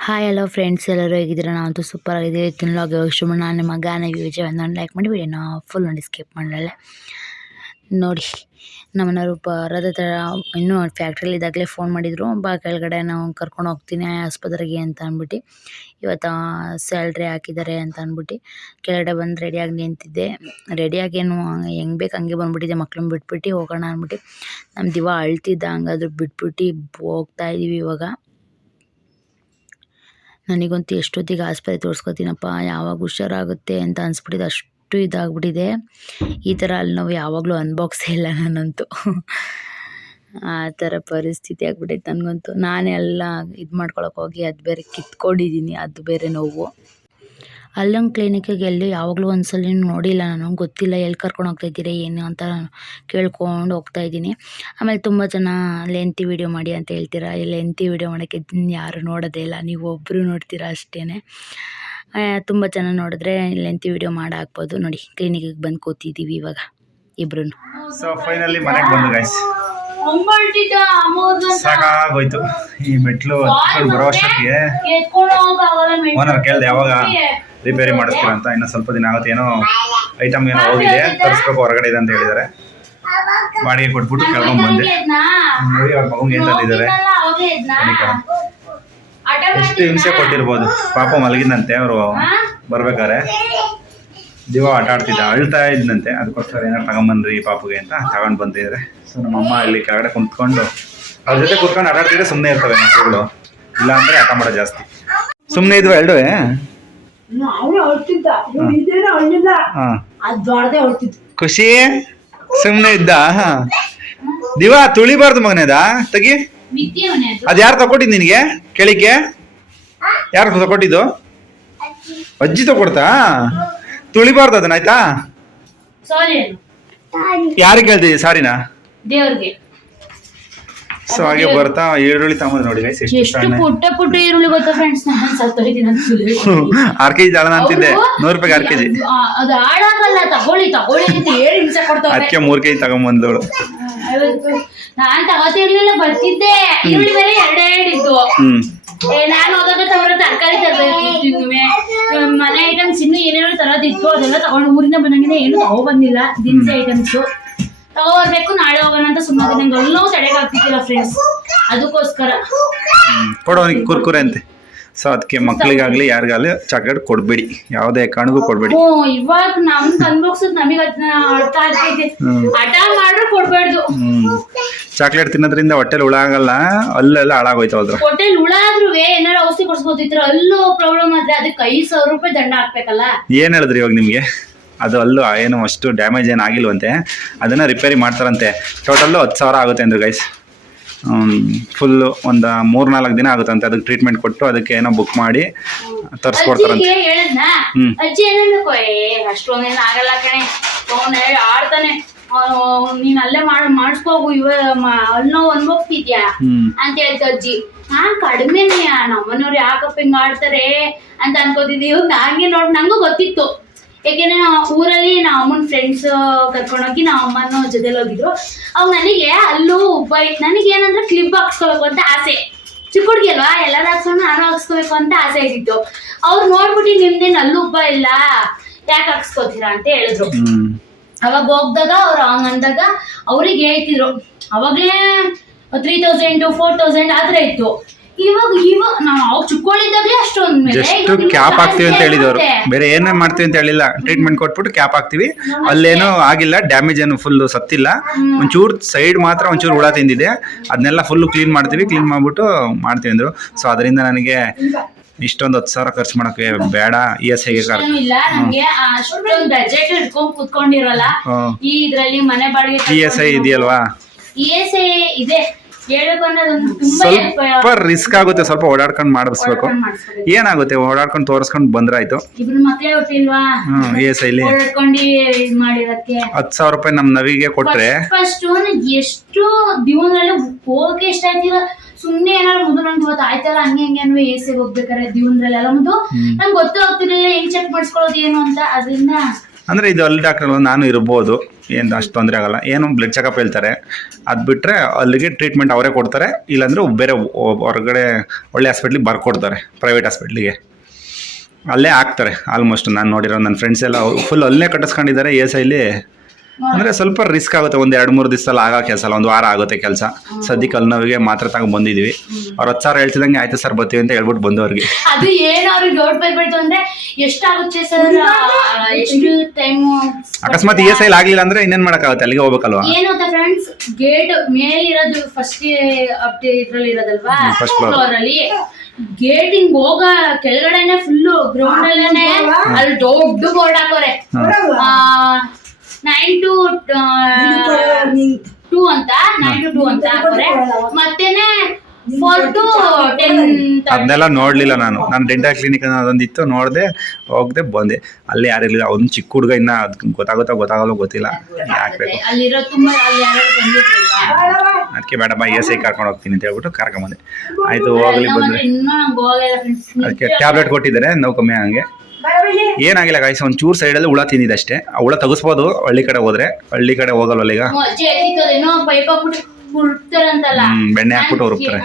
Hi hello friends ಎಲ್ಲರೂ ಹೇಗಿದ್ದೀರಾ? ನಾವಂತೂ ಸೂಪರ್ ಆಗಿದೆ ತಿನ್ನಲಾಗಿ ಯೋಗಕ್ಷೇಮ ನಾನು ನಿಮ್ಮ ಗಾನ ವಿಜಯ ಒಂದು ಲೈಕ್ ಮಾಡಿ. ವಿಡಿಯೋನ ಫುಲ್ ನೋಡಿ ಸ್ಕಿಪ್ ಮಾಡಲೇ ನೋಡಿ ನಮ್ಮನವರು ಬರದ ಥರ ಇನ್ನೂ ಫ್ಯಾಕ್ಟ್ರಿಲಿ ಇದ್ದಾಗಲೇ ಫೋನ್ ಮಾಡಿದರು. ಬಾ, ಕೆಳಗಡೆ ನಾವು ಕರ್ಕೊಂಡು ಹೋಗ್ತೀನಿ ಆಸ್ಪತ್ರೆಗೆ ಅಂತ ಅಂದ್ಬಿಟ್ಟು. ಇವತ್ತು ಸ್ಯಾಲ್ರಿ ಹಾಕಿದ್ದಾರೆ ಅಂತ ಅಂದ್ಬಿಟ್ಟು. ಕೆಳಗಡೆ ಬಂದು ರೆಡಿಯಾಗಿ ನಿಂತಿದ್ದೆ. ರೆಡಿಯಾಗಿ ಏನು, ಹೆಂಗೆ ಬೇಕು ಹಂಗೆ ಬಂದುಬಿಟ್ಟಿದ್ದೆ ಮಕ್ಳನ್ನ ಬಿಟ್ಬಿಟ್ಟು ಹೋಗೋಣ ಅಂದ್ಬಿಟ್ಟು. ನಮ್ಮ ದಿವ ಅಳ್ತಿದ್ದ. ಹಂಗಾದ್ರು ಬಿಟ್ಬಿಟ್ಟು ಹೋಗ್ತಾ ಇದೀವಿ ಇವಾಗ. ನನಗಂತೂ ಎಷ್ಟೊತ್ತಿಗೆ ಆಸ್ಪತ್ರೆ ತೋರಿಸ್ಕೊತೀನಪ್ಪ, ಯಾವಾಗ ಹುಷಾರಾಗುತ್ತೆ ಅಂತ ಅನ್ಸ್ಬಿಟ್ಟಿದೆ. ಅಷ್ಟು ಇದಾಗ್ಬಿಟ್ಟಿದೆ. ಈ ಥರ ಅಲ್ಲಿ ನಾವು ಯಾವಾಗಲೂ ಅನ್ಬಾಕ್ಸೇ ಇಲ್ಲ ನಾನಂತೂ ಆ ಥರ ಪರಿಸ್ಥಿತಿ ಆಗ್ಬಿಟ್ಟೈತೆ ನನಗಂತೂ ನಾನೇ ಎಲ್ಲ ಇದು ಮಾಡ್ಕೊಳಕ್ಕೆ ಹೋಗಿ, ಅದು ಬೇರೆ ಕಿತ್ಕೊಂಡಿದ್ದೀನಿ, ಅದು ಬೇರೆ ನೋವು. ಅಲ್ಲೊಂದು ಕ್ಲಿನಿಕ್ಕಿಗೆ ಎಲ್ಲಿ ಯಾವಾಗಲೂ ಒಂದ್ಸಲ ನೋಡಿಲ್ಲ ನಾನು ಗೊತ್ತಿಲ್ಲ ಎಲ್ಲಿ ಕರ್ಕೊಂಡು ಹೋಗ್ತಾ ಇದ್ದೀರಾ ಏನು ಅಂತ ನಾನು ಕೇಳ್ಕೊಂಡು ಹೋಗ್ತಾ ಇದ್ದೀನಿ ಆಮೇಲೆ ತುಂಬ ಜನ ಲೆಂತಿ ವಿಡಿಯೋ ಮಾಡಿ ಅಂತ ಹೇಳ್ತೀರಾ ಈ ಲೆಂತಿ ವಿಡಿಯೋ ಮಾಡೋಕ್ಕೆ ಯಾರು ನೋಡೋದೇ ಇಲ್ಲ ನೀವು ಒಬ್ಬರು ನೋಡ್ತೀರಾ ಅಷ್ಟೇ ತುಂಬ ಜನ ನೋಡಿದ್ರೆ ಲೆಂತಿ ವಿಡಿಯೋ ಮಾಡಾಕ್ಬೋದು ನೋಡಿ ಕ್ಲಿನಿಕ್ಕಿಗೆ ಬಂದು ಕೂತಿದ್ದೀವಿ ಇವಾಗ ಇಬ್ರು ಸೊ ಫೈನಲಿ ಮನೆಗೆ ಬಂದು ಗೈಸ್ ಸಾಕಾಗೋಯ್ತು ಈ ಮೆಟ್ಲು ಬರೋ ಅಷ್ಟೊತ್ತಿಗೆ ಓನರ್ ಕೇಳ್ದೆ ಯಾವಾಗ ರಿಪೇರಿ ಮಾಡಿಸ್ತೀರ ಅಂತ ಇನ್ನು ಸ್ವಲ್ಪ ದಿನ ಆಗುತ್ತೆ. ಏನೋ ಐಟಮ್ ಏನೋ ಹೋಗಿದೆ. ತರಿಸ್ಬೇಕು ಹೊರಗಡೆ ಇದೆ ಅಂತ ಹೇಳಿದ್ದಾರೆ. ಬಾಡಿಗೆ ಕೊಟ್ಬಿಟ್ಟು ಕರ್ಕೊಂಡ್ಬಂದೆ ನೋಡಿ ಅವ್ರ ಮಗಂಗೆ ಏನ್ ತಂದಿದ್ದಾರೆ. ಎಷ್ಟು ಹಿಂಸೆ ಕೊಟ್ಟಿರ್ಬೋದು. ಪಾಪ ಮಲಗಿದಂತೆ ಅವರು. ಬರ್ಬೇಕಾರೆ ದಿವ ಆಟ ಆಡ್ತಿದ್ದ ಅಳ್ತಾ ಇದ್ದಂತೆ ಅದಕ್ಕೋಸ್ಕರ ಏನಾರು ತಗೊಂಬನ್ರಿ ಪಾಪುಗೆ ಅಂತ ತಗೊಂಡು ಬಂದಿದ್ದಾರೆ. ಸೊ ನಮ್ಮಮ್ಮ ಇಲ್ಲಿ ಕೆಳಗಡೆ ಕುಂತ್ಕೊಂಡು ಅವ್ರ ಜೊತೆ ಕುತ್ಕೊಂಡು ಆಟಾಡ್ತಿದ್ರೆ ಸುಮ್ಮನೆ ಇರ್ತವೆ ಮಕ್ಕಳು ಇಲ್ಲ ಅಂದ್ರೆ ಆಟ ಮಾಡೋ ಜಾಸ್ತಿ. ಸುಮ್ಮನೆ ಇದ್ವು ಎರಡೂ ಅವನು ಹೊಳ್ತಿದ್ದ ಇವ್ನು ಇದೇನೋ ಹೊಳ್ಳಿಲ್ಲ ಹಾ. ಅದ್ ದೊಡ್ಡದೆ ಹೊಳ್ತಿದ್ದು ಖುಷಿ? ಸುಮ್ಮನೆ ಇದ್ದ? ದಿವ ತುಳಿಬಾರ್ದು ಮಗನೇದ? ತೆಗಿ. ಅದ್ ಯಾರು ತಗೊಟ್ಟಿದ್ ನಿನಗೆ? ಕೇಳಿಕೆ ಯಾರು ತಗೊಟ್ಟಿದ್ದು ಅಜ್ಜಿ ತಗೊಡ್ತಾ ತುಳಿಬಾರ್ದು ಅದನ್ನ ಆಯ್ತಾ? ಸಾರಿ ಯಾರಿಗೆ ಕೇಳ್ತಿದ್ದಿ ಸಾರಿನಾ? ದೇವ್ರಿಗೆ. ಸೊ ಹಾಗೆ ಬರ್ತಾ ಈರುಳ್ಳಿ ತಗೊಂಡ್ ನೋಡಿ ಗೈಸ್ ಎಷ್ಟು ಎಷ್ಟು ಪುಟ್ಟ ಪುಟ್ಟ ಈರುಳ್ಳಿ ಗೊತ್ತಾ ಫ್ರೆಂಡ್ಸ್ ನಾನು ಸತ್ತೋಯ್ತೀನಿ ಆರ್ ಕೆಜಿ ಜಾಳನ ಅಂತಿದ್ದೆ. ನೂರು ರೂಪಾಯಿಗೆ ಆರ್ ಕೆಜಿ. ಅದು ಆಡಾಗಲ್ಲ ತಗೊಳ್ಳಿ ತಗೊಳ್ಳಿ ಅಂತ ಹೇಳಿ ಹಿಂಸೆ ಕೊಡ್ತಾವೆ ಅದಕ್ಕೆ ಮೂರ್ ಕೆಜಿ ತಗೊಂಬಂದವಳು. ನಾನ್ ತಗೋತಿರ್ಲಿಲ್ಲ ಬರ್ತಿದ್ದೆ. ಈರುಳ್ಳಿ ಬೇರೆ ಎರಡೇ ಇದ್ದು ಹ್ಮ್. ಏ ನಾನು ಹೋದಾಗ ತಗೊಳ್ಳೋ ತರಕಾರಿ ತರಬೇಕು ಮನೆ ಐಟಮ್ಸ್ ಇನ್ನು ಏನೇನೋ ತರೋದಿತ್ತು ಅದೆಲ್ಲ ತಗೊಂಡು ಊರಿಂದ ಬಂದಂಗೆ ಏನು ತಗೊಬಂದಿಲ್ಲ ದಿನಸಿ ಐಟಮ್ಸ್ ತಗೋಬರ್ಬೇಕು ನಾಳೆ ಹೋಗೋಣ ಅಂತ ಸುಮ್ಮನೆ ನಂಗೆ ಎಲ್ಲೋ ತಡೆಗೆ ಆಗ್ತಿತ್ತಿಲ್ಲ ಫ್ರೆಂಡ್ಸ್ ಅದಕ್ಕೋಸ್ಕರ ಕೊಡೋನಿಗೆ ಕುರ್ಕುರೆ ಅಂತೆ. ಸೊ ಅದಕ್ಕೆ ಮಕ್ಳಿಗಾಗ್ಲಿ ಯಾರಿಗಾಗ್ಲಿ ಚಾಕ್ಲೇಟ್ ಕೊಡ್ಬೇಡಿ. ಯಾವುದೇ ಕಾರಣಕ್ಕೂ ಕೊಡ್ಬೇಡಿ. ಹ್ಞೂ ಇವಾಗ ನಮ್ ಅನ್ಬೋಗ್ಸದ್ ನಮಗೆ ಅದನ್ನ ಅರ್ಥ ಆಗ್ತೈತೆ ಹ್ಮ್. ಹಠ ಮಾಡ್ರು ಕೊಡ್ಬೇಡ್ದು ಹ್ಮ್. ಚಾಕ್ಲೇಟ್ ತಿನ್ನೋದ್ರಿಂದ ಹೊಟ್ಟೆಲಿ ಹುಳ ಆಗಲ್ಲ ಅಲ್ಲೆಲ್ಲ ಹಾಳಾಗೋಯ್ತು ಅದ್ರ ಹೋಟೆಲ್ ಹುಳ ಆದ್ರೂ ಏನಾರ ಔಷಧಿ ಕೊಡ್ಸ್ಬೋದಿತ್ತು ಅಲ್ಲೂ ಪ್ರಾಬ್ಲಮ್ ಆದ್ರೆ ಅದಕ್ಕೆ ಐದು ಸಾವಿರ ರೂಪಾಯಿ ದಂಡ ಹಾಕ್ಬೇಕಲ್ಲ? ಏನ್ ಹೇಳಿದ್ರಿ ಇವಾಗ ನಿಮ್ಗೆ? ಅದು ಅಲ್ಲೂ ಏನು ಅಷ್ಟು ಡ್ಯಾಮೇಜ್ ಏನು ಆಗಿಲ್ವಂತೆ ಅದನ್ನು ರಿಪೇರಿ ಮಾಡ್ತಾರಂತೆ. ಟೋಟಲ್ಲು ಹತ್ತು ಸಾವಿರ ಆಗುತ್ತೆ ಅಂದರು ಗೈಸ್ ಫುಲ್ಲು ಒಂದು ಮೂರ್ನಾಲ್ಕು ದಿನ ಆಗುತ್ತಂತೆ ಅದಕ್ಕೆ ಟ್ರೀಟ್ಮೆಂಟ್ ಕೊಟ್ಟು ಅದಕ್ಕೆ ಏನೋ ಬುಕ್ ಮಾಡಿ ತರಿಸ್ಕೊಡ್ತಾರಂತೆ. ಅವ್ನು ನೀನ್ ಅಲ್ಲೇ ಮಾಡ್ ಮಾಡಿಸ್ಕೋಗು ಇವ ಅಲ್ಲಿ ನೋವು ಅನ್ಬೋಗ್ತಿದ್ಯಾ ಅಂತ ಹೇಳ್ತ ಅಜ್ಜಿ. ಹಾ ಕಡಿಮೆನೇ ನಮ್ಮನೆಯವ್ರು ಯಾಕಪ್ಪ ಹಿಂಗ್ ಆಡ್ತಾರೆ ಅಂತ ಅನ್ಕೋತಿದ್ವಿ ಇವಾಗ ನಂಗೆ ನೋಡ್ ನಂಗೂ ಗೊತ್ತಿತ್ತು. ಯಾಕೆಂದ್ರೆ ಊರಲ್ಲಿ ನಮ್ಮ ಅಮ್ಮನ ಫ್ರೆಂಡ್ಸ್ ಕರ್ಕೊಂಡೋಗಿ ನಮ್ಮ ಅಮ್ಮನ ಜೊತೆಲಿ ಹೋಗಿದ್ರು. ಅವಾಗ ನನಗೆ ಅಲ್ಲೂ ಒಬ್ಬ ಇತ್ತು ನನಗೆ ಏನಂದ್ರೆ ಕ್ಲಿಪ್ ಹಾಕ್ಸ್ಕೊಬೇಕು ಅಂತ ಆಸೆ. ಚಿಕ್ಕ ಹುಡುಗಿಯಲ್ವಾ ಎಲ್ಲರೂ ಹಾಕ್ಸ್ಕೊಂಡು ನಾನು ಹಾಕ್ಸ್ಕೋಬೇಕು ಅಂತ ಆಸೆ ಇದ್ದಿತ್ತು. ಅವ್ರು ನೋಡ್ಬಿಟ್ಟು ನಿಮ್ದೇನು ಅಲ್ಲೂ ಉಬ್ಬ ಇಲ್ಲ ಯಾಕೆ ಹಾಕ್ಸ್ಕೋತೀರಾ ಅಂತ ಹೇಳಿದ್ರು. ಅವಾಗ ಹೋಗ್ದಾಗ ಅವ್ರು ಹಂಗ ಅಂದಾಗ ಅವ್ರಿಗೆ ಹೇಳ್ತಿದ್ರು. ಅವಾಗಲೇ ತ್ರೀ ತೌಸಂಡ್ ಫೋರ್ ತೌಸಂಡ್ ಆತರ ಇತ್ತು. ಇವಾಗ ಇವಾಗ ನಾವು ಅವಾಗ ಚಿಕ್ಕೋಳಿದ್ದಾಗ್ಲೇ ಅಷ್ಟೊಂದ್ ಮೇಲೆ ಜಸ್ಟ್ ಇವಾಗ ಕ್ಯಾಪ್ ಹಾಕ್ತೀವಿ ಅಂತ ಜಾಸ್ತಿ ಹೇಳಿದವರು. ಆಗುತ್ತೆ. ಬೇರೆ ಏನೇ ಮಾಡ್ತೀವಿ ಅಂತ ಹೇಳಿಲ್ಲ. ಟ್ರೀಟ್ಮೆಂಟ್ ಕೊಟ್ಬಿಟ್ಟು ಕ್ಯಾಪ್ ಹಾಕ್ತೀವಿ. ಅಲ್ಲೇನೂ ಆಗಿಲ್ಲ. ಡ್ಯಾಮೇಜ್ ಏನು ಫುಲ್ ಸತ್ತಿಲ್ಲ. ಒಂಚೂರು ಸೈಡ್ ಮಾತ್ರ ಒಂಚೂರು ಹುಳ ತಿಂದಿದೆ. ಅದನ್ನೆಲ್ಲ ಫುಲ್ ಕ್ಲೀನ್ ಮಾಡ್ತೀವಿ. ಕ್ಲೀನ್ ಮಾಡ್ಬಿಟ್ಟು ಮಾಡ್ತೀವಿ ಅಂದರು. ಸೊ ಅದರಿಂದ ನನಗೆ ಇಷ್ಟೊಂದು ಹತ್ತು ಸಾವಿರ ಖರ್ಚು ಮಾಡೋಕ್ಕೆ ಬೇಡ. ಇ ಎಸ್ ಐಗೆ ಕಾರ್ ಏನೂ ಇಲ್ಲ. ನಮ್ಗೆ ಅಷ್ಟೊಂದು ಬಜೆಟ್ ಇಟ್ಕೊಂಡ್ ಕುತ್ಕೊಂಡಿರಲ್ಲ. ಹ್ಮ್. ಈ ಇದ್ರಲ್ಲಿ ಮನೆ ಬಾಡಿಗೆ ಇ ಎಸ್ ಐ ಇದೆಯಲ್ವಾ? ಇ ಎಸ್ ಐ ಇದೆ. ಸ್ವಲ್ಪ ರಿಸ್ಕ್ ಆಗುತ್ತೆ ಸ್ವಲ್ಪ ಓಡಾಡ್ಕೊಂಡು ಮಾಡಿಸ್ಬೇಕು. ಏನಾಗುತ್ತೆ ಓಡಾಡ್ಕೊಂಡು ತೋರಿಸ್ಕೊಂಡು ಬಂದ್ರಾಯ್ತು? ಎಸ್ ಮಾಡಿರಕ್ಕೆ ಹತ್ತು ಸಾವಿರ ರೂಪಾಯಿ ನಮ್ಮ ನವಿಗೆ ಕೊಟ್ರೆ? ಫಸ್ಟ್ ಎಷ್ಟು ದಿವನಲ್ಲಿ ಹೋಗಕ್ಕೆ ಇಷ್ಟ ಆಯ್ತಿಲ್ಲ. ಸುಮ್ನೆ ಏನಾದ್ರು ಮುದ್ದು ನಂಗೆ ಇವತ್ತು ಆಯ್ತಲ್ಲ ಹಂಗೆ ಹಂಗೆ ಅನ್ವೆ ಎ ಸಿ ಹೋಗ್ಬೇಕಾರೆ ದಿವನದಲ್ಲೆಲ್ಲ ಮೊದಲು ನಂಗೆ ಗೊತ್ತೇ ಆಗ್ತಿರ್ಲಿಲ್ಲ ಹೆಂಗ್ ಚೆಕ್ ಮಾಡಿಸ್ಕೊಳೋದು ಏನು ಅಂತ. ಅದರಿಂದ ಅಂದರೆ ಇದು ಅಲ್ಲಿ ಡಾಕ್ಟರ್ ನಾನು ಇರ್ಬೋದು, ಏನು ಅಷ್ಟು ತೊಂದರೆ ಆಗಲ್ಲ. ಏನು ಬ್ಲಡ್ ಚೆಕಪ್ ಹೇಳ್ತಾರೆ. ಅದು ಬಿಟ್ಟರೆ ಅಲ್ಲಿಗೆ ಟ್ರೀಟ್ಮೆಂಟ್ ಅವರೇ ಕೊಡ್ತಾರೆ. ಇಲ್ಲಾಂದರೆ ಬೇರೆ ಹೊರಗಡೆ ಒಳ್ಳೆ ಹಾಸ್ಪಿಟ್ಲಿಗೆ ಬರ್ಕೊಡ್ತಾರೆ ಪ್ರೈವೇಟ್ ಹಾಸ್ಪಿಟ್ಲಿಗೆ ಅಲ್ಲೇ ಹಾಕ್ತಾರೆ ಆಲ್ಮೋಸ್ಟ್ ನಾನು ನೋಡಿರೋ ನನ್ನ ಫ್ರೆಂಡ್ಸ್ ಎಲ್ಲ ಫುಲ್ ಅಲ್ಲೇ ಕಟ್ಟಿಸ್ಕೊಂಡಿದ್ದಾರೆ ಎ ಸೈಲಿ ಅಂದರೆ ಸ್ವಲ್ಪ ರಿಸ್ಕ್ ಆಗುತ್ತೆ. ಒಂದು ಎರಡು ಮೂರು ದಿವಸದಲ್ಲಿ ಆಗೋ ಕೆಲಸ ಅಲ್ಲ ಒಂದು ವಾರ ಆಗುತ್ತೆ ಕೆಲಸ. ಸದ್ಯಕ್ಕೆ ಅಲ್ಲಿ ನೋವಿಗೆ ಮಾತ್ರ ತಂಗ ಬಂದಿದ್ವಿ. ಅವ್ರ ಹತ್ತು ಸಾವಿರ ಹೇಳ್ತಿದಂಗೆ ಆಯ್ತು ಸರ್ ಬರ್ತೀವಿ ಅಂತ ಹೇಳ್ಬಿಟ್ಟು ಬಂದು ಅವ್ರಿಗೆ ಅದು ಏನು ಅವ್ರಿಗೆ ಡೌಟ್ ಬರ್ಬಿಡ್ತು ಅಂದ್ರೆ ಎಷ್ಟಾಗುತ್ತೆ ಸರ್ ಎಷ್ಟು ಟೈಮ್ ಅಕಸ್ಮಾತ್ ಇ ಎಸ್ ಐಲ್ ಆಗ್ಲಿಲ್ಲ ಅಂದ್ರೆ ಇನ್ನೇನು ಮಾಡಕ್ಕಾಗುತ್ತೆ? ಅಲ್ಲಿಗೆ ಹೋಗ್ಬೇಕಲ್ವಾ? ಏನು ಗೊತ್ತಾ ಫ್ರೆಂಡ್ಸ್ ಗೇಟ್ ಮೇಲ್ ಇರೋದು ಫಸ್ಟ್ ಅಪ್ ಇದ್ರಲ್ಲಿ ಇರೋದಲ್ವಾ ಹ್ಮ್, first floor. ಫ್ಲೋರ್ ಅಲ್ಲಿ. ಗೇಟ್ ಹಿಂಗ್ ಹೋಗ ಕೆಳಗಡೆನೆ ಫುಲ್ ಗ್ರೌಂಡ್ ಅಲ್ಲೇನೆ ಅಲ್ಲಿ ದೊಡ್ಡ ಬೋರ್ಡ್ ಹಾಕೋರೆ. ನೈನ್ ಟು ಟೂ ಅಂತ? ನೈನ್ ಟು ಟೂ ಅಂತ ಮತ್ತೇನೆ ಅದನ್ನೆಲ್ಲ ನೋಡಲಿಲ್ಲ ನಾನು. ನಾನು ಡೆಂಟಲ್ ಕ್ಲಿನಿಕ್ ಅದೊಂದಿತ್ತು ನೋಡಿದೆ ಹೋಗದೆ ಬಂದೆ. ಅಲ್ಲಿ ಯಾರಿರಲಿಲ್ಲ ಅವ್ನು ಚಿಕ್ಕ ಹುಡುಗ ಇನ್ನ ಅದ್ ಗೊತ್ತಾಗುತ್ತಾ ಗೊತ್ತಾಗಲ್ಲ ಗೊತ್ತಿಲ್ಲ. ಯಾಕೆ ಅಲ್ಲಿರೋ ತುಂಬಾ ಅಲ್ಲಿ ಯಾರು ಬಂದಿದ್ರಲ್ವಾ ಅದಕ್ಕೆ ಬೇಡಮ್ಮ ಇ ಎಸ್ ಐ ಕರ್ಕೊಂಡು ಹೋಗ್ತೀನಿ ಅಂತ ಹೇಳ್ಬಿಟ್ಟು ಕರ್ಕೊಂಬಂದೆ ಆಯ್ತು ಹೋಗ್ಲಿ ಬಂದ್ರೆ. ಇನ್ನೂ ನಂಗೆ ಫ್ರೆಂಡ್ಸ್ ಅದಕ್ಕೆ ಟ್ಯಾಬ್ಲೆಟ್ ಕೊಟ್ಟಿದ್ದಾರೆ ನೋವು ಕಮ್ಮಿ ಆಗಂಗೆ. ಏನಾಗಿಲ್ಲ ಗಾಯ್ಸ್ ಒಂದು ಚೂರು ಸೈಡಲ್ಲಿ ಹುಳ ತಿಂದಿದೆ ಅಷ್ಟೇ ಆ ಹುಳ ತಗಸ್ಬೋದು ಹಳ್ಳಿ ಕಡೆ ಹೋದ್ರೆ. ಹಳ್ಳಿ ಕಡೆ ಹೋಗಲ್ವಲ್ಲ ಈಗ? ಹ್ಮ್, ಬೆಣ್ಣೆ ಹಾಕ್ಬಿಟ್ಟು ಹುರುಕ್ತಾರೆ.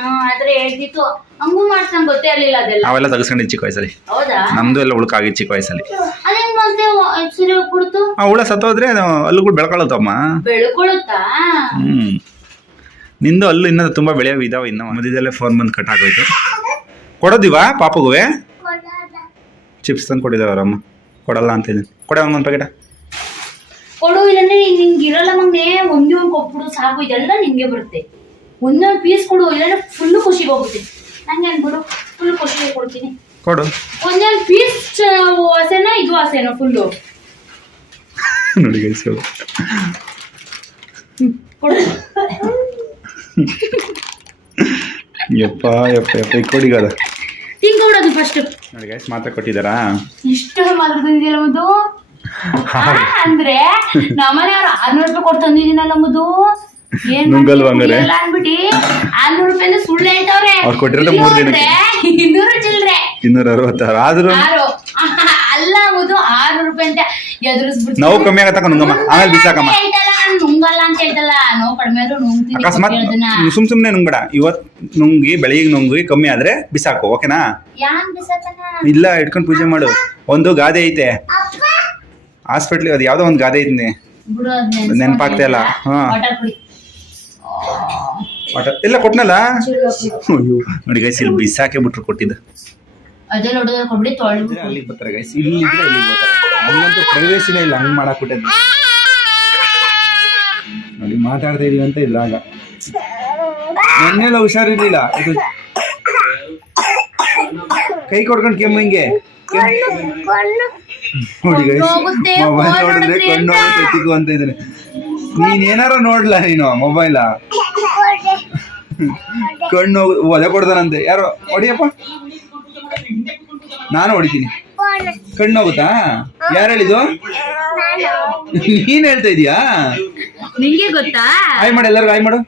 ಅವೆಲ್ಲ ತೆಗಿಸ್ಕೊಂಡಿದ್ದು ಚಿಕ್ಕ ವಯಸ್ಸಲ್ಲಿ. ನಮ್ದು ಎಲ್ಲ ಹುಳಕಾಗಿ ಚಿಕ್ಕ ವಯಸ್ಸಲ್ಲಿ. ಆ ಹುಳ ಸತ್ತೋದ್ರೆ ಹಲ್ಲುಗಳು ಬೆಳ್ಕೊಳ್ಳುತ್ತಮ್ಮ. ಹ್ಮ್. ನಿಂದು ಅಲ್ಲೂ ಇನ್ನೂ ತುಂಬಾ ಬೆಳೆಯೋ ಇದಾವೆ ಇನ್ನು. ಮಧ್ಯದಲ್ಲೇ ಫೋನ್ ಬಂದು ಕಟ್ ಆಗೋಯ್ತು. ಕೊಡೋದಿವಾ ಪಾಪಗುವೆ? ಚಿಪ್ಸ್ ತಂದು ಕೊಟ್ಟಿದ್ದಾರೆ ಅವರಮ್ಮ ಕೊಡಲ್ಲ ಅಂತ ಇದ್ದೀನಿ ಕೊಡ ಒಂದು ಪ್ಯಾಕೆಟ ಕೊಡು ಇಲ್ಲಂದ್ರೆ ನಿಂಗೆ ಇರಲ್ಲ ಮಗ್ನೆ ಒಂದೇ ಒಂದು ಕೊಟ್ಬಿಡು ಸಾಕು ಇದೆಲ್ಲ ನಿಮಗೆ ಬರುತ್ತೆ. ಒಂದೊಂದು ಪೀಸ್ ಕೊಡು ಇಲ್ಲಾಂದ್ರೆ ಫುಲ್ಲು ಖುಷಿಗೆ ಹೋಗುತ್ತೆ. ನಂಗೆ ಅನ್ಬಿಡು. ಫುಲ್ ಖುಷಿಗೆ ಕೊಡ್ತೀನಿ. ಕೊಡು. ಒಂದೊಂದು ಪೀಸ್ ಹಸೆನ ಇದು ಹಸೆನ ಫುಲ್ಲು ನೋಡಿ ಗೈಸ್ ಕೊಡು. ಯಪ್ಪ ಯಪ್ಪ ಯಪ್ಪ ಕೊಡಿಗದ ತಿನ್ಕೊಬಿಡೋದು ಫಸ್ಟ್ ನೋಡಿ ಗೈಸ್ ಮಾತ್ರ ಕೊಟ್ಟಿದ್ದಾರಾ? ಇಷ್ಟು ಮಾತ್ರ ಮುದ್ದು? ಅಂದ್ರೆ ಅಂದ್ರೆ ನಮ್ಮನೆಯವ್ರು ಆರ್ನೂರು ರೂಪಾಯಿ ಕೊಟ್ಟು ತಂದಿದ್ದೀನಲ್ಲ ನಮ್ಮದು ಏನ್ ನುಂಗಲ್ವಾ ಹಂಗಾರೆ? ಮಾಡ್ತೀಯ ಅಂದ್ಬಿಟ್ಟು ಆರ್ನೂರು ರೂಪಾಯಿ ಅಂದ್ರೆ ಸುಳ್ಳು ಹೇಳ್ತವ್ರೆ. ಅವ್ರು ಕೊಟ್ಟಿರೋದೇ ಮೂರ್ ದಿನಕ್ಕೆ. ಇನ್ನೂರು ಚಿಲ್ಲರೆ ಇನ್ನೂರ ಅರವತ್ತಾರು ಆದ್ರೂ ಅಲ್ಲ ಆರ್ನೂರು ರೂಪಾಯಿ ಅಂತ ಎದುರಿಸ್ಬಿಡ್ತೀನಿ. ನೋವು ಕಮ್ಮಿ ಆಗತ್ತಕ್ಕ ನುಂಗಮ್ಮ. ಆಮೇಲೆ ಬಿಸಾಕಮ್ಮ. ನುಂಗಲ್ಲ ಅಂತ ಹೇಳ್ತಲ್ಲ ನೋವು ಕಡಿಮೆ ಆದ್ರೂ ಅಕಸ್ಮಾತ್. ಸುಮ್ ಸುಮ್ನೆ ನುಂಗ್ಬೇಡ. ಇವತ್ ನುಂಗಿ ಬೆಳಿಗ್ಗೆ ನುಂಗಿ ಕಮ್ಮಿ ಆದ್ರೆ ಬಿಸಾಕು ಓಕೆನಾ? ಯಾನ್ ಬಿಸಾಕನ? ಇಲ್ಲ ಇಟ್ಕೊಂಡು ಪೂಜೆ ಮಾಡು. ಒಂದು ಗಾದೆ ಐತೆ. ಹಾಸ್ಪಿಟ್ಲ್ ಅದು ಯಾವ್ದೋ ಒಂದು ಗಾದೆ ಐತೆ ಬಿಡು ಅದ್ನ ನೆನ್ಪಾಗ್ತಾ ಇಲ್ಲ. ಹಾ. ವಾಟರ್ ಕುಡಿ. ಒಟ್ಟ ಇಲ್ಲ ಕೊಟ್ನಲ್ಲ? ಅಯ್ಯೋ ನೋಡಿ ಗೈಸ್ ಇಲ್ಲಿ ಬಿಸಾಕೆ ಬಿಟ್ರು ಕೊಟ್ಟಿದ್ದು. ಅದೇ ನೋಡಿದ್ರೆ ಕೊಡ್ಬಿಡಿ ತೊಳ್ದು ಅಲ್ಲಿಗೆ ಬರ್ತಾರೆ ಗೈಸ್ ಇಲ್ಲಿ ಇಲ್ಲಿಗೆ ಬರ್ತಾರೆ. ನಮಗಂತೂ ಪ್ರೈವೇಸಿನೇ ಇಲ್ಲ ಹಂಗೆ ಮಾಡಾಕ್ಬಿಟ್ಟೆ ನೋಡಿ ಮಾತಾಡ್ತಾ ಇದೀವಿ ಅಂತ ಇಲ್ಲ ಆಗ ನೆನ್ನೆಲ್ಲ ಹುಷಾರಿರ್ಲಿಲ್ಲ. ಇದು ಕೈ ಕೊಡ್ಕೊಂಡು ಕೆಮ್ಮು ಹಿಂಗೆ. ನೋಡಿ ಮೊಬೈಲ್ ನೋಡಿದ್ರೆ ಕಣ್ಣು ತಿಕ್ಕು ಅಂತ ಇದ್ದಾನೆ ನೀನ್ ಏನಾರ ನೋಡ್ಲಾ ನೀನು ಮೊಬೈಲ ಕಣ್ಣು ಒಲೆ ಕೊಡ್ತಾನಂತೆ. ಯಾರೋ ಹೊಡಿಯಪ್ಪ? ನಾನು ಹೊಡಿತೀನಿ. ಕಣ್ಣು. ಹೋಗುತ್ತಾ? ಯಾರು ಹೇಳಿದ್ದು? ನೀನ್. ಹೇಳ್ತಾ ಇದೀಯಾ? ನಿಂಗೆ ಗೊತ್ತಾ? ಆಯ್ ಮಾಡು ಎಲ್ಲರಿಗೂ ಆಯ್ ಮಾಡು.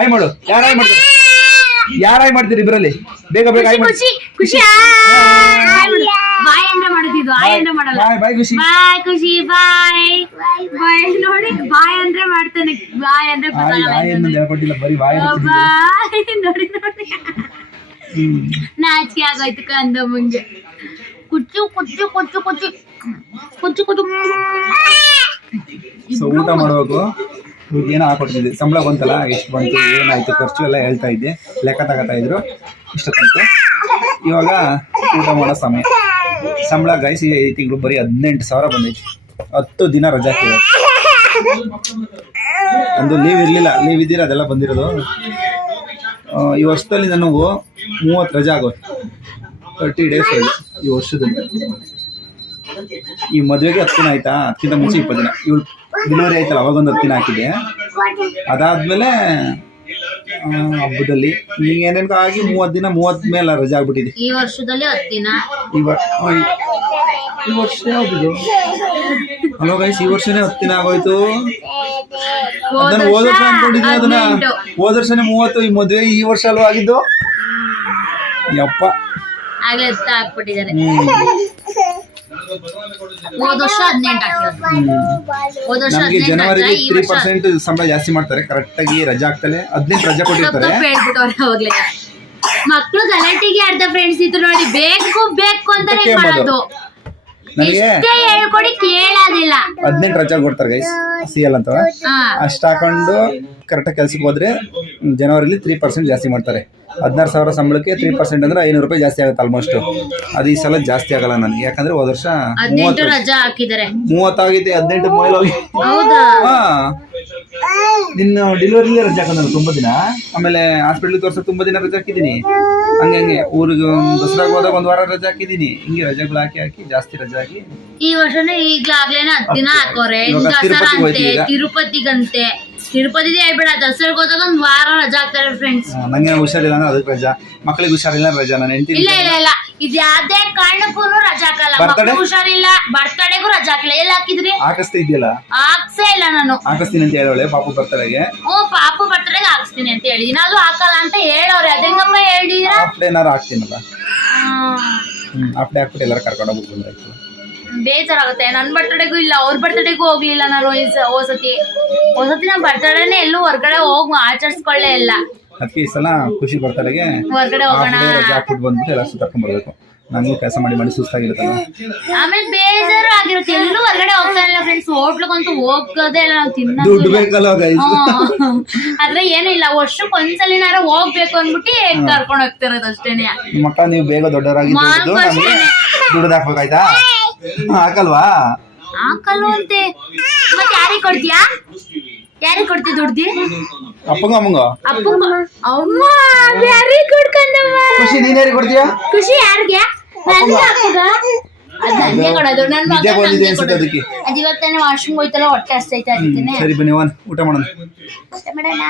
ಆಯ್ ಮಾಡು. ಯಾರು ಆಯ್ ಮಾಡ್ತಾರೆ? ಯಾರು ಆಯ್ ಮಾಡ್ತೀರಿ ಇಬ್ರಲ್ಲಿ? ಬೇಗ ಬೇಗ ಆಯ್ ಮಾಡಿ. ಖುಷಿ ಖುಷಿ ಬಾಯ್ ಅಂದ್ರೆ ಮಾಡುತ್ತಿದ್ದು ಆಯ್ ಅಂದ್ರೆ ಮಾಡಲ್ಲ. ಬಾಯ್ ಬಾಯ್ ಖುಷಿ. ಬಾಯ್ ಖುಷಿ ಬಾಯ್. ಬಾಯ್ ನೋಡಿ ಬಾಯ್ ಅಂದ್ರೆ ಮಾಡ್ತಾನೆ. ಬಾಯ್ ಅಂದ್ರೆ ಆಯ್ ಅನ್ನೋದು ಹೇಳ್ಕೊಟ್ಟಿಲ್ಲ ಬರೀ ಬಾಯ್. ಬಾಯ್ ನೋಡಿ ನೋಡಿ. ನಾಚಿಕೆ ಆಗೋಯ್ತು ಕಂದ ಮುಂಗೆ ಕುಚ್ಚು ಕುಚ್ಚು ಕುಚ್ಚು ಕುಚ್ಚು. ಕುಚ್ಚು ಕುಚ್ಚು. ಸೊ ಊಟ ಮಾಡಬೇಕು ಏನೋ ಹಾಕೊಟ್ಟಿದ್ದೆ. ಸಂಬಳ ಬಂತಲ್ಲ? ಎಷ್ಟು ಬಂತು, ಏನಾಯ್ತು? ಖರ್ಚು ಎಲ್ಲ ಹೇಳ್ತಾ ಇದ್ದೆ. ಲೆಕ್ಕ ತಗೋತಾ ಇದ್ರು. ಇಷ್ಟೊತ್ತಂತೆ ಇವಾಗ ಊಟ ಮಾಡೋ ಸಮಯ. ಸಂಬಳ ಗಾಯಿಸಿ ಈ ತಿಂಗಳು ಬರೀ ಹದಿನೆಂಟು ಸಾವಿರ ಬಂದೈತಿ. ಹತ್ತು ದಿನ ರಜಾ ಹಾಕಿರೋದು ಒಂದು ಲೀವ್ ಇರಲಿಲ್ಲ. ಲೀವ್ ಇದ್ದೀರ ಅದೆಲ್ಲ ಬಂದಿರೋದು. ಈ ವರ್ಷದಲ್ಲಿ ನನಗೂ ಮೂವತ್ತು ರಜಾ ಆಗೋದು ತರ್ಟಿ ಡೇಸ್ ಈ ವರ್ಷದಲ್ಲಿ ಈ ಮದುವೆಗೆ ಹತ್ತು ದಿನ ಆಯ್ತಾ? ಅದಕ್ಕಿಂತ ಮುಂಚೆ ಇಪ್ಪತ್ತು ದಿನ. ಇವಳು ಡಿಲಿವರಿ ಆಯ್ತಲ್ಲ ಅವಾಗೊಂದು ಹತ್ತು ದಿನ ಹಾಕಿದೆ ಅದಾದ್ಮೇಲೆ ಹಬ್ಬದಲ್ಲಿ ಈಗ ಏನೇನು ಆಗಿ ಮೂವತ್ತು ದಿನ ಮೂವತ್ತು ಮೇಲೆ ರಜೆ ಆಗ್ಬಿಟ್ಟಿದೆ. ಈ ವರ್ಷದಲ್ಲಿ ಹತ್ತು ದಿನ. ಈ ವರ್- ಈ- ಈ ವರ್ಷ ಯಾವ್ದು ಹಲೋ ಗೈಸ್ ಈ ವರ್ಷನೇ ಹತ್ತು ದಿನ ಆಗೋಯ್ತು. ಅದನ್ನ ಹೋದ ವರ್ಷ ಅನ್ಕೊಂಡಿದ್ದೆ ಅದನ್ನ. ಹೋದ ವರ್ಷನೇ ಮೂವತ್ತು ಈ ಮದುವೆ ಈ ವರ್ಷ ಅಲ್ವಾ ಆಗಿದ್ದು? ಯಪ್ಪ. ಆಗ್ಲೇ ಹತ್ತ ಹಾಕ್ಬಿಟ್ಟಿದ್ದಾರೆ. ಹೋದ ವರ್ಷ ಹದಿನೆಂಟು ಹಾಕಿರೋದು ಹೋದ ವರ್ಷ ನಮಗೆ ಜನವರಿಗೆ ಹಾಕಿದ್ರೆ ಈ ತ್ರೀ ವರ್ಷ ಪರ್ಸೆಂಟ್ ಸಂಬಳ ಜಾಸ್ತಿ ಮಾಡ್ತಾರೆ. ಕರೆಕ್ಟಾಗಿ ರಜಾ ಆಗ್ತಲೆ ಹದಿನೆಂಟು ರಜಾ ಕೊಟ್ಟಿರ್ತಾರೆ. ತಪ್ಪು ಹೇಳ್ಬಿಟ್ಟವ್ರೆ ಅವಾಗ್ಲೇ ಮಕ್ಳು ಗಲಾಟೆಗೆ ಅರ್ಧ ಫ್ರೆಂಡ್ಸ್ ಇತ್ತು ನೋಡಿ ಬೇಕು ಬೇಕು ಅಂತ ಅದಕ್ಕೆ ಮಾಡೋದು. ನನಗೆ ಎಷ್ಟೇ ಹೇಳ್ಕೊಡಿ ಕೇಳೋದಿಲ್ಲ. ಹದಿನೆಂಟು ರಜಾ ಕೊಡ್ತಾರೆ ಗೈಸ್ ಸಿ ಎಲ್ ಅಂತ ಹಾ. ಅಷ್ಟು ಹಾಕೊಂಡು ಕರೆಕ್ಟಾಗಿ ಕೆಲ್ಸಕ್ಕೆ ಹೋದ್ರೆ ಜನವರಿಲಿ ತ್ರೀ ಪರ್ಸೆಂಟ್ ಜಾಸ್ತಿ ಮಾಡ್ತಾರೆ. ಹದಿನಾರು ಸಾವಿರ ಸಂಬಳಕ್ಕೆ ತ್ರೀ ಪರ್ಸೆಂಟ್ ಅಂದ್ರೆ ಐನೂರು ರೂಪಾಯಿ ಜಾಸ್ತಿ ಆಗುತ್ತೆ ಆಲ್ಮೋಸ್ಟ್ ಅದು ಈ ಸಲ ಜಾಸ್ತಿ ಆಗಲ್ಲ ನನಗೆ. ಯಾಕಂದ್ರೆ ಹೋದ ವರ್ಷ ಹದಿನೆಂಟು ರಜಾ ಹಾಕಿದ್ದಾರೆ. ಮೂವತ್ತಾಗಿದೆ ಹದಿನೆಂಟು ಮೊಬೈಲ್ ಹೋಗಿ. ಹೌದಾ? ಹಾ. ನಿನ್ನ ಡೆಲಿವರಿಲೇ ರಜೆ ಹಾಕೋದು ತುಂಬಾ ದಿನ? ಆಮೇಲೆ ಹಾಸ್ಪಿಟಲ್ ತೋರ್ಸ ತುಂಬಾ ದಿನ ರಜೆ ಹಾಕಿದ್ದೀನಿ. ಹಂಗೆ ಹಂಗೆ. ಊರಿಗೆ ದಸರಾಗ ಹೋದಾಗ ಒಂದ್ ವಾರ ರಜೆ ಹಾಕಿದ್ದೀನಿ. ಹಿಂಗೆ ರಜೆಗಳು ಹಾಕಿ ಹಾಕಿ ಜಾಸ್ತಿ ರಜೆ ಹಾಕಿ. ಈ ವರ್ಷನೇ ಈಗ್ಲಾಗ್ಲೇನೆ ಹತ್ತು ದಿನ ಹಾಕೋರೆ. ದಸರಾ. ತಿರುಪತಿಗಂತೆ. ತಿರುಪತಿದೇ ಹೇಳ್ಬೇಡ ದಸರಾಗ್ ಹೋದಾಗ ಒಂದ್ ವಾರ ರಜಾ ಹಾಕ್ತಾರೆ ಫ್ರೆಂಡ್ಸ್ ನಂಗೆ ಹುಷಾರಿಲ್ಲ ಅಂದ್ರೆ ಅದಕ್ಕೆ ರಜಾ. ಮಕ್ಳಿಗೆ ಹುಷಾರಿಲ್ಲ ರಜಾ ನಾನು ಹೆಂಡತಿ ಇಲ್ಲ ಇಲ್ಲ ಇಲ್ಲ. ಇದು ಯಾವ್ದೇ ಕಾರಣಕ್ಕೂ ರಜಾ ಹಾಕಲ್ಲ. Birthday? ಮಕ್ಳು ಹುಷಾರಿಲ್ಲ ಬರ್ತಡೆಗೂ ರಜಾ ಹಾಕಿಲ್ಲ. ಎಲ್ಲಿ ಹಾಕಿದ್ರಿ? ಹಾಕಿಸ್ತಾ ಇದೆಯಲ್ಲ ಹಾಕ್ಸೇ ಇಲ್ಲ ನಾನು. ಹಾಕಿಸ್ತೀನಿ ಅಂತ ಹೇಳೋಳೆ ಪಾಪು ಬರ್ತಡೆಗೆ ಓ ಪಾಪು ಬರ್ತಡೆಗೆ ಹಾಕ್ಸ್ತೀನಿ ಅಂತ ಹೇಳಿ. ಅದು ಹಾಕಲ್ಲ ಅಂತ ಹೇಳೋರೆ. ಅದಂಗಮ್ಮ ಹೇಳಿದೀರಾ ಹಾಫ್ ಡೇ ಏನಾರು ಹಾಕ್ತೀನಲ್ಲ? ಹ್ಮ್. ಹಾಫ್ ಡೇ ಹಾಕ್ಬಿಟ್ಟು ಎಲ್ಲರೂ ಕರ್ಕೊಂಡು ಬಂದಾಯ್ತು ಬೇಜಾರಾಗುತ್ತೆ. ನನ್ನ ಬರ್ತಡೆಗೂ ಇಲ್ಲ ಅವ್ರ ಬರ್ತ್ಡೇಗೂ ಹೋಗ್ಲಿಲ್ಲ ನಾನು ಈ ಸ- ನಮ್ಮ ಸತಿ. ಎಲ್ಲೂ ಹೊರ್ಗಡೆ ಹೋಗ್ ಆಚರಿಸ್ಕೊಳ್ಳೇ ಇಲ್ಲ. ಅದಕ್ಕೆ ಈ ಸಲ ಖುಷಿ ಬರ್ತಡೆಗೆ ಹೊರ್ಗಡೆ ಹೋಗೋಣ. ಹಾಕ್ಬಿಟ್ಟು ಬಂದ್ಬಿಟ್ಟು ಎಲ್ಲ ಸುತ್ತಾಕೊಂಡ್ ಬರ್ಬೇಕು. ನನಗೂ ಕೆಲಸ ಮಾಡಿ ಮಾಡಿ ಸುಸ್ತಾಗಿರುತ್ತಲ್ಲ ಆಮೇಲೆ ಬೇಜಾರು ಆಗಿರುತ್ತೆ. ಎಲ್ಲೂ ಹೊರಗಡೆ ಹೋಗ್ತಾ ಇಲ್ಲ ಫ್ರೆಂಡ್ಸ್ ಹೋಟ್ಲಗಂತೂ ಹೋಗೋದೇ ಇಲ್ಲ ನಾವು ತಿನ್ನೋದು ದುಡ್ಡು ಬೇಕಲ್ಲ ಗೈಸ್. ಆದ್ರೆ ಏನು ಇಲ್ಲ ವರ್ಷಕ್ಕೆ ಒಂದ್ಸಲಿನಾರ ಹೋಗ್ಬೇಕು ಅಂದ್ಬಿಟ್ಟು ಕರ್ಕೊಂಡ್ ಹೋಗ್ತಿರೋದು ಅಷ್ಟೇನೆ. ಮಕ್ಕಳ ನೀವು ಬೇಗ ದೊಡ್ಡವರಾಗಿ ದುಡ್ಡು ಹಾಕ್ಬೇಕಾಯ್ತಾ? ಹಾಕಲ್ವ? ಅಂತೆ. ಮತ್ತೆ ಯಾರಿಗೆ ಕೊಡ್ತೀಯಾ? ಯಾರಿಗ್ ಕೊಡ್ತಿ ದುಡ್ದಿ? ಅಪ್ಪಂಗ ಅಮ್ಮಂಗ? ಅಪ್ಪ ಅಮ್ಮ ಯಾರಿಗೆ ಕೊಡ್ಕಂದಮ್ಮ ಖುಷಿ ನೀನ್ ಯಾರಿಗೆ ಕೊಡ್ತೀಯಾ? ಖುಷಿ ಯಾರಿಗೆ? ನನ್ಗೆ ಅಪ್ಪಗ. ಅದ್ ನಂಗೆ ಕೊಡೋದು ನನ್ ಮಗ ನಿದ್ದೆ ಬಂದಿದೆ ಅನ್ಸುತ್ತೆ ಅದಕ್ಕೆ. ಅದ್ ಇವಾಗ ತಾನೇ ವಾಶ್ರೂಮ್ ಹೋಯ್ತಲ್ಲ ಹೊಟ್ಟೆ ಹಸ್ತೈತೆ ಅದಕ್ಕೆ ಸರಿ ಬನ್ನಿ ಒನ್ ಊಟ ಮಾಡೋಣ. ಮಾಡೋಣ.